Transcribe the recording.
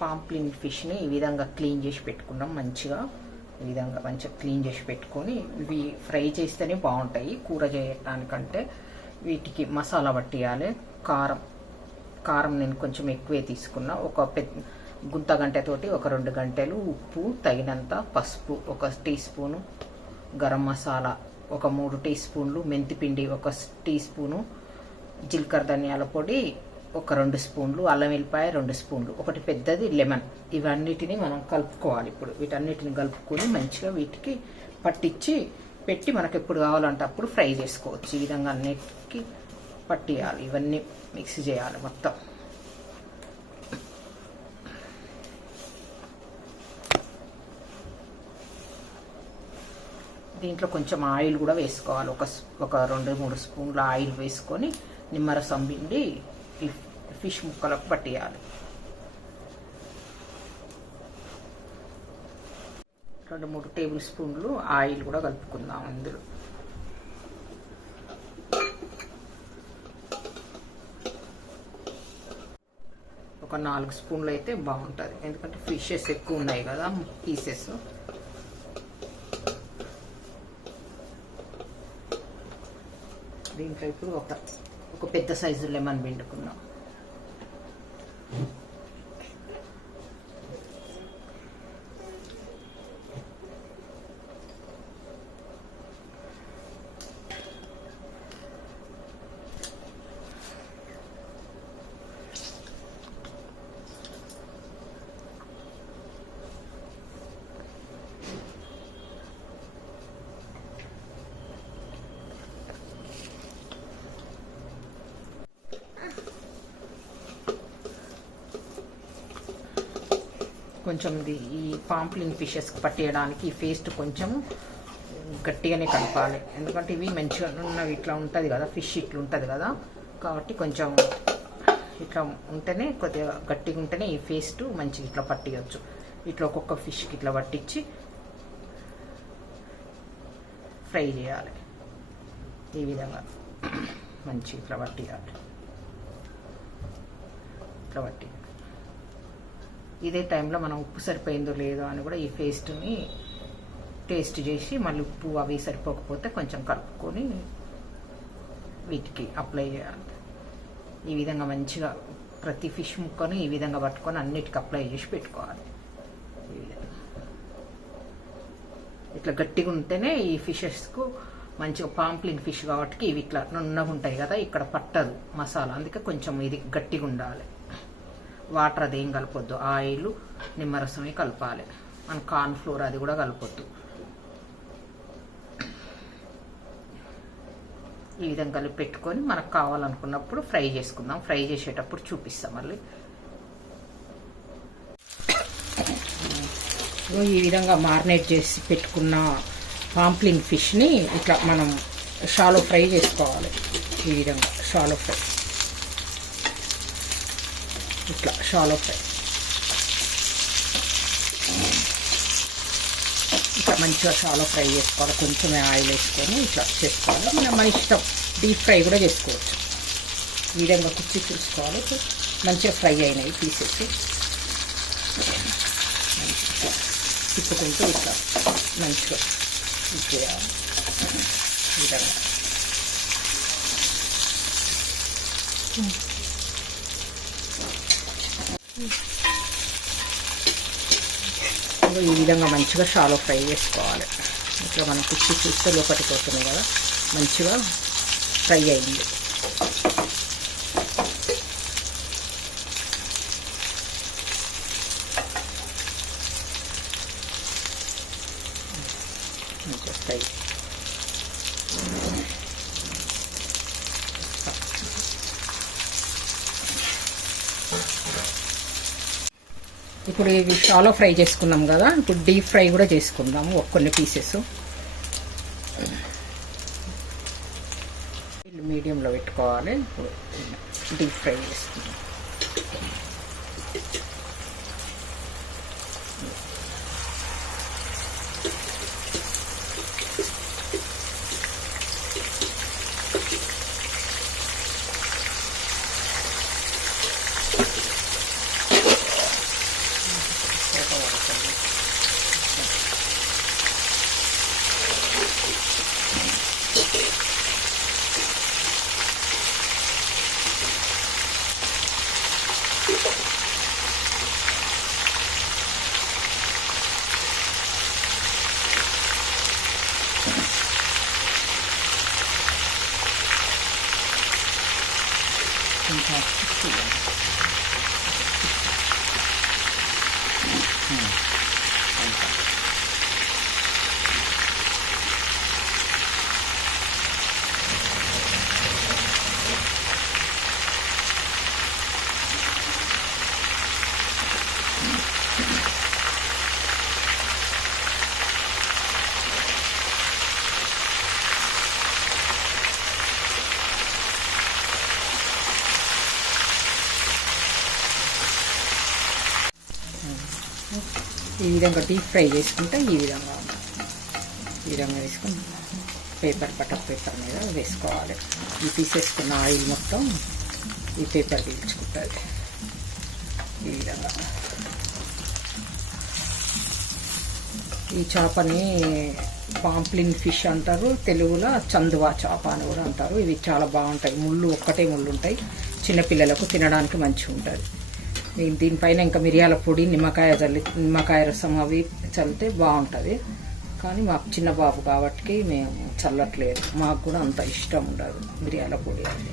పాంప్లిన్ ఫిష్ని ఈ విధంగా క్లీన్ చేసి పెట్టుకున్నాం. మంచిగా ఈ విధంగా మంచిగా క్లీన్ చేసి పెట్టుకొని ఇవి ఫ్రై చేస్తేనే బాగుంటాయి. కూర చేయడానికంటే వీటికి మసాలా పట్టియాలి. కారం నేను కొంచెం ఎక్కువే తీసుకున్నా. ఒక గుంత గంటతోటి ఒక 2 గంటలు, ఉప్పు తగినంత, పసుపు 1 టీ స్పూను, గరం మసాలా ఒక 3 టీ స్పూన్లు, మెంతిపిండి 1 టీ స్పూను, జీలకర్ర ధనియాల పొడి ఒక 2 స్పూన్లు, అల్లం వెల్లిపాయ 2 స్పూన్లు, ఒకటి పెద్దది లెమన్. ఇవన్నిటిని మనం కలుపుకోవాలి. ఇప్పుడు వీటన్నిటిని కలుపుకొని మంచిగా వీటికి పట్టించి పెట్టి మనకు ఎప్పుడు కావాలంటే అప్పుడు ఫ్రై చేసుకోవచ్చు. ఈ విధంగా అన్నిటికి పట్టియాలి. ఇవన్నీ మిక్స్ చేయాలి మొత్తం. దీంట్లో కొంచెం ఆయిల్ కూడా వేసుకోవాలి. ఒక 2-3 స్పూన్ల ఆయిల్ వేసుకొని నిమ్మరసం పిండి ఫిష్ ముక్కలకు పట్టియాలి. 2-3 టేబుల్ స్పూన్లు ఆయిల్ కూడా కలుపుకుందాం ఇందులో. ఒక 4 స్పూన్లు అయితే బాగుంటుంది, ఎందుకంటే ఫిషెస్ ఎక్కువ ఉన్నాయి కదా పీసెస్. దీంట్లో ఇప్పుడు ఒక పెద్ద సైజు లెమన్ పిండుకుందాం. కొంచెం ఈ పాంప్లిన్ ఫిషెస్కి పట్టేయడానికి ఈ పేస్ట్ కొంచెం గట్టిగానే కలపాలి, ఎందుకంటే ఇవి మంచిగా ఉన్నవి ఇట్లా ఉంటుంది కదా, ఫిష్ ఇట్లా ఉంటుంది కదా, కాబట్టి కొంచెం ఇట్లా ఉంటేనే కొద్దిగా గట్టిగా ఉంటేనే ఈ పేస్ట్ మంచిగా ఇట్లా పట్టియచ్చు. ఇట్లా ఒక్కొక్క ఫిష్కి ఇట్లా పట్టించి ఫ్రై చేయాలి. ఈ విధంగా మంచిగా ఇట్లా పట్టియాలి. ఇట్లా పట్టి ఇదే టైంలో మనం ఉప్పు సరిపోయిందో లేదో అని కూడా ఈ పేస్ట్ని టేస్ట్ చేసి మళ్ళీ ఉప్పు అవి సరిపోకపోతే కొంచెం కలుపుకొని వీటికి అప్లై చేయాలి. ఈ విధంగా మంచిగా ప్రతి ఫిష్ ముక్కను ఈ విధంగా పట్టుకొని అన్నిటికీ అప్లై చేసి పెట్టుకోవాలి. ఈ విధంగా ఇట్లా గట్టిగా ఉంటేనే ఈ ఫిషెస్కు మంచిగా పాంప్లిన్ ఫిష్ కాబట్టి ఇవి ఇట్లా నున్నగా ఉంటాయి కదా, ఇక్కడ పట్టదు మసాలా, అందుకే కొంచెం ఇది గట్టిగా ఉండాలి. వాటర్ అదేం కలపొద్దు, ఆయిల్ నిమ్మరసమే కలపాలి. మన కార్న్ ఫ్లోర్ అది కూడా కలపొద్దు. ఈ విధంగా కలిపి పెట్టుకొని మనకు కావాలనుకున్నప్పుడు ఫ్రై చేసుకుందాం. ఫ్రై చేసేటప్పుడు చూపిస్తాం మళ్ళీ. ఈ విధంగా మారినేట్ చేసి పెట్టుకున్న పాంప్లిన్ ఫిష్ని ఇట్లా మనం షాలో ఫ్రై చేసుకోవాలి. ఈ విధంగా షాలో ఫ్రై, ఇట్లా షాలో ఫ్రై ఇట్లా మంచిగా షాలో ఫ్రై చేసుకోవాలి. కొంచెమే ఆయిల్ వేసుకొని ఇట్లా చేసుకోవాలి. మన ఇష్టం, డీప్ ఫ్రై కూడా చేసుకోవచ్చు. ఈ విధంగా కుచ్చి చూసుకోవాలి. మంచిగా ఫ్రై అయినాయి పీసెస్. తిప్పుకుంటూ ఇట్లా మంచిగా చేయాలి. ఈ విధంగా ఈ విధంగా మంచిగా షాలో ఫ్రై చేసుకోవాలి. ఇట్లా మనం కుచ్చి చూస్తే లోపలికి పోతుంది కదా, మంచిగా ఫ్రై అయింది. మంచిగా ఫ్రై. ఇప్పుడు ఇవి షాలో ఫ్రై చేసుకున్నాం కదా, ఇప్పుడు డీప్ ఫ్రై కూడా చేసుకుందాము. కొన్ని పీసెస్ మీడియంలో పెట్టుకోవాలి. ఇప్పుడు డీప్ ఫ్రై చేసుకుందాం. ఈ విధంగా డీప్ ఫ్రై చేసుకుంటే ఈ విధంగా వేసుకుని బటర్ పేపర్ మీద వేసుకోవాలి. ఈ తీసేసుకున్న ఆయిల్ మొత్తం ఈ పేపర్ పీల్చుకుంటుంది. ఈ విధంగా ఈ చేపని పాంప్లిన్ ఫిష్ అంటారు, తెలుగులో చందువా చేప అని కూడా అంటారు. ఇవి చాలా బాగుంటాయి, ఒక్కటే ముళ్ళు ఉంటాయి, చిన్నపిల్లలకు తినడానికి మంచిగా ఉంటుంది. దీనిపైన ఇంకా మిరియాల పొడి, నిమ్మకాయ రసం అవి చల్లితే బాగుంటుంది. కానీ మాకు చిన్న బాబు కాబట్టి మేము చల్లట్లేదు, మాకు కూడా అంత ఇష్టం ఉండదు మిరియాల పొడి అది.